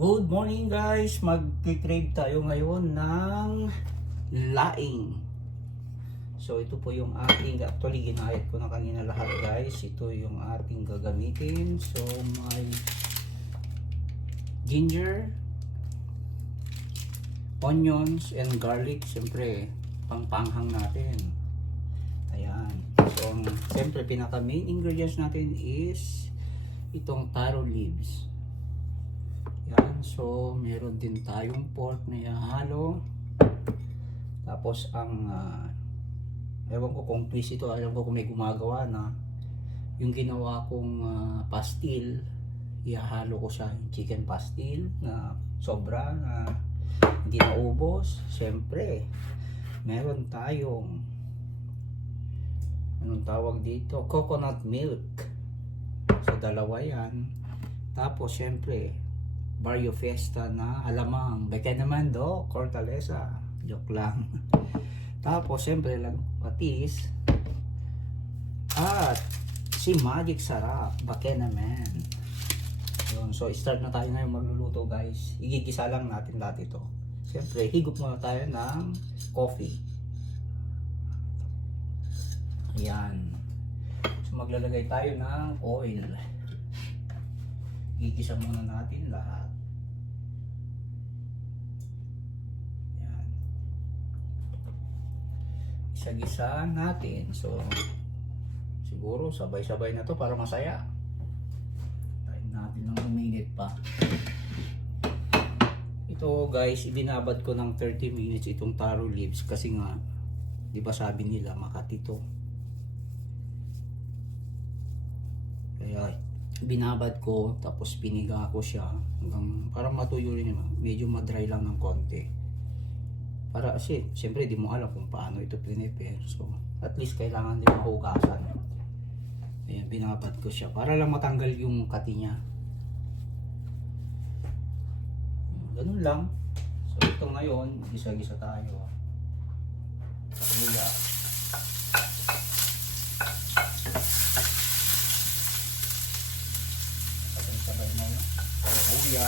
Good morning guys! Mag-crave tayo ngayon ng laing. So ito po yung ating, actually ginayat ko na kanina lahat guys. Ito yung ating gagamitin. So may ginger, onions, and garlic. Siyempre pangpanghang natin. Ayan. So siyempre pinaka main ingredients natin is itong taro leaves. Yan, so meron din tayong pork na ihahalo. Tapos ang ewan ko kung twist ito, alam ko kung may gumagawa na yung ginawa kong pastil, ihahalo ko siya, yung chicken pastil na sobra na hindi naubos. Siyempre meron tayong anong tawag dito, coconut milk. So dalawa yan. Tapos siyempre Barrio Fiesta na alamang. Beka naman do, Cortaleza. Joke lang. Tapos, siyempre lang, patis. At, si Magic Sarap. Baka naman. Yun. So, start na tayo ngayon magluluto guys. Igigisa lang natin lahat ito. Siyempre, higop muna tayo ng coffee. Ayan. So, maglalagay tayo ng oil. Igisa muna natin lahat. Isa-gisa natin. So siguro sabay-sabay na to para masaya. Tayin natin ng uminit pa. Ito guys, ibinabad ko ng 30 minutes itong taro leaves kasi nga, di ba sabi nila Makati to. Kaya binabad ko, tapos piniga ko siya hanggang parang matuyo rin naman. Medyo madry lang ng konti. Para kasi, siyempre di mo alam kung paano ito prepare. So, at least kailangan din mahugasan. Ayan, binabad ko siya. Para lang matanggal yung kati niya. Ganun lang. So, ito ngayon, gisa-gisa tayo. Luya. Sabay-sabay mo. Luya.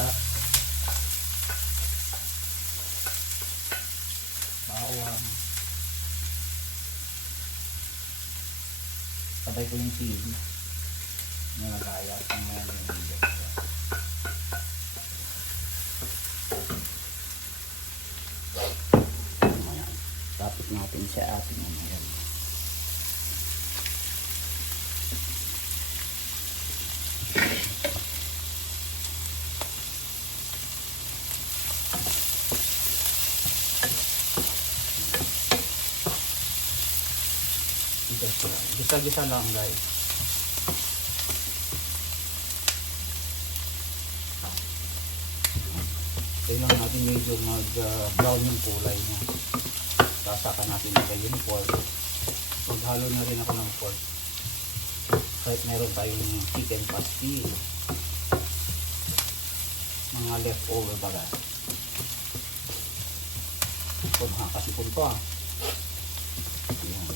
Bawang. Sabay ko yung chili. Nalagaya ang mga ingredients. Ayan. Tapos natin sa ating ngayon. Gisa-gisa lang guys. Kailangan natin medyo mag-brown yung kulay niya. Sasaka natin ilagay yung pork. Maghalo na rin ako ng pork. Kahit meron tayong chicken pastil. Mga leftover baga. Ito nakakasipon to ah. Ayan.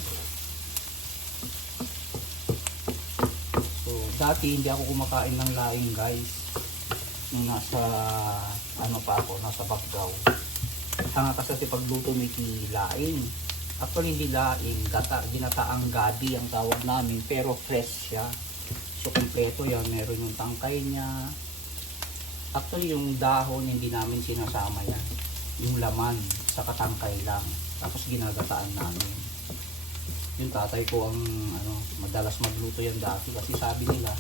Dati hindi ako kumakain ng laing guys. Nung nasa ano pa ako, nasa Bagao. Hanga kasi pagluto may laing. Actually hindi laing, ginataang gabi ang tawag namin, pero fresh siya. So kompleto yan, meron yung tangkay niya. Actually yung dahon hindi namin sinasama yan. Yung laman sa katangkay lang. Tapos ginagataan namin. Yung tatay ko ang madalas magluto yan dati kasi sabi nila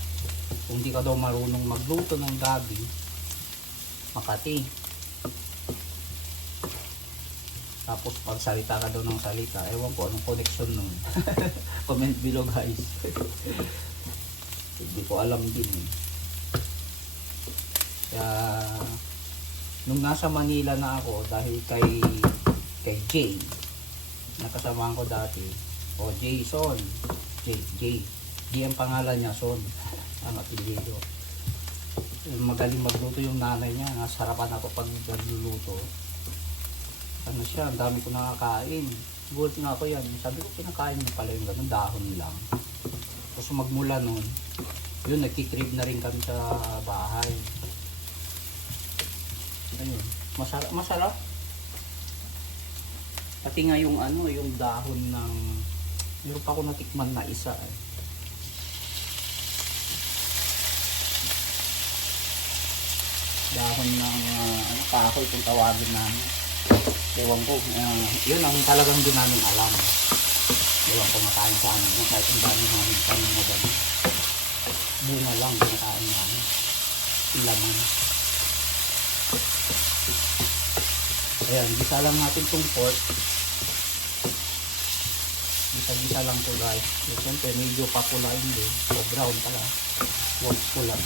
kung di ka daw marunong magluto ng gabi, Makati. Tapos pag salita ka daw ng salita, ewan ko anong connection nun. Comment below guys. Hindi ko alam din eh. Kaya nung nasa Manila na ako dahil kay Jay, nakasamahan ko dati. O Jason, J ang pangalan niya, Son ang apelyido. Magaling magluto yung nanay niya, nasarapan ako pag nagluluto. Ano siya, ang dami ko nakakain. Gulat nga ako yan, sabi ko pinakain mo pala yung ganun, dahon lang. Tapos magmula nun, yun nagkikrib na rin kami sa bahay. Masarap, masarap. Pati nga yung ano, yung dahon ng, meron pa ako natikman na isa eh. Dahon ng ano, kahoy kung tawagin namin. Ewan ko, yun ang talagang di namin alam. Ewan ko makain sa amin. Kahit ang dami namin sa amin na gano'n. Bunga lang kinakain namin. Laman. Ayan, gisa lang natin itong pork. Gisa-gisa lang to guys. Siyempre medyo papulain din. O brown pala. Huwag pula.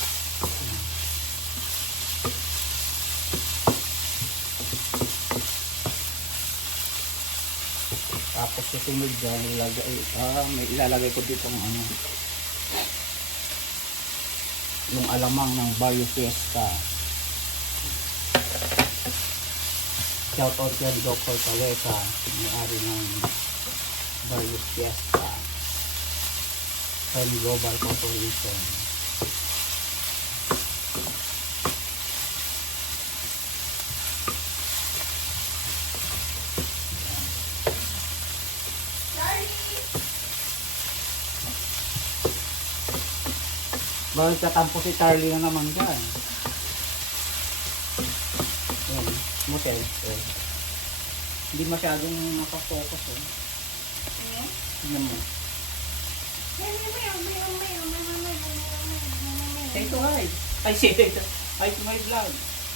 Tapos susunod dyan, may ilalagay ko dito ng ano. Yung alamang ng Barrio Fiesta. Shoutout yan Dr. Calesa, may-ari ng Barrio Fiesta from Global Corporation. Bakit katampo si Charlie na naman dyan? Ayan, motel. Hindi masyadong nakafocus eh. Tingnan mo. Say to hi. Ay, say to hi to my vlog.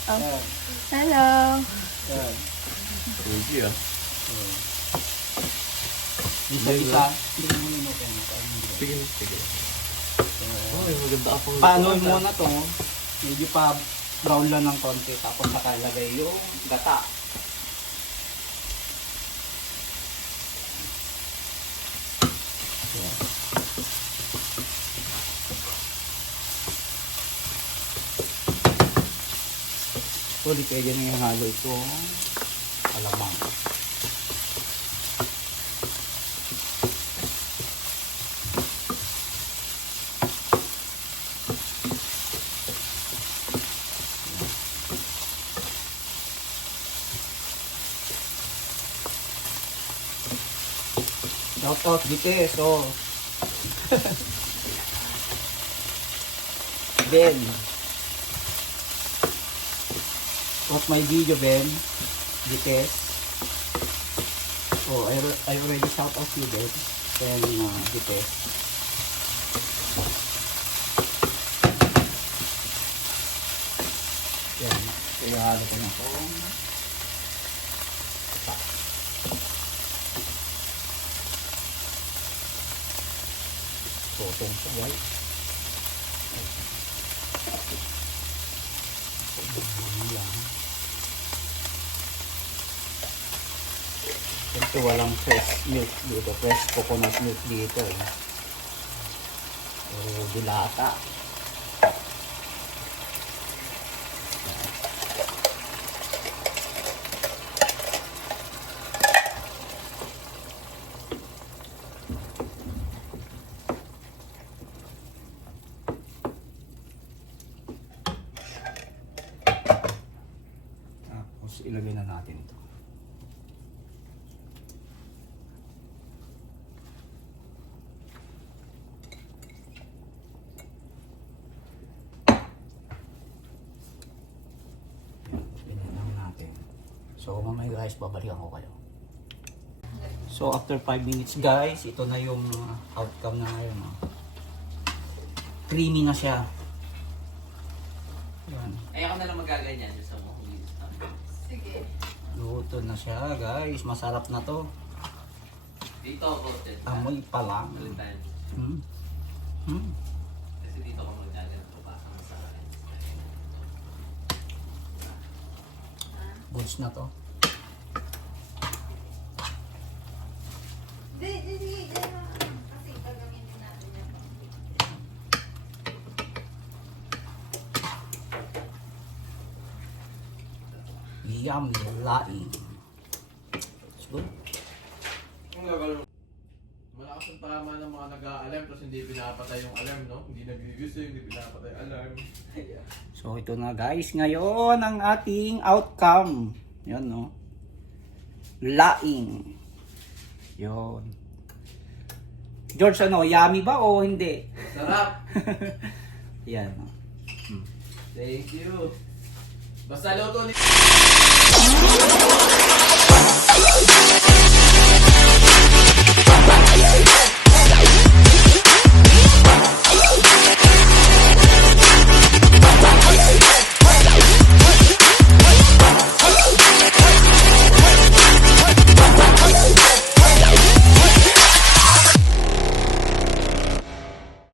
Oh. Ayan. Hello. Ayan. Thank you. Isa-isa. Hindi mo muna ito. Sige na, sige. Ay, maganda ako. Paano mo na to? Medyo pa brown lang ng konti. Tapos nakalagay yung gata. So, di pwede na yung halo ito. Alamang. Shout out Gites, oh. Ben. Watch my video, Ben. Gites. Oh, I already shout out you, Ben. Ben, Gites. Yan. Kaya halo ko na po. Potong siya guys. Ito walang fresh milk dito. Fresh coconut milk dito eh. Pero dilata. Ilagay na natin ito. Ilagay lang natin. So mamaya guys, babalikan ko kayo. So after 5 minutes guys, ito na yung outcome na ngayon. Creamy na siya. Yan. Ay, ako na lang magaganyan sa mo. Sige. Luto na siya guys. Masarap na to. Dito ako. Amoy pa lang. Hmm. Hmm. Kasi dito ako magaganyan. Papasang sa akin. Goods na to. Sige. Kasi gagamitin natin yan. Yummy laing. Let's go. Ang gagawin mo. Malakas ang tama ng mga nag-a-alarm tapos hindi pinapatay yung alarm, no? Hindi nagigising, hindi pinapatay yung alarm. So ito na guys, ngayon ang ating outcome. Yan no. Laing. Yon. George, ano, yummy ba o hindi? Sarap! Yan. No? Thank you! Basta luto ni...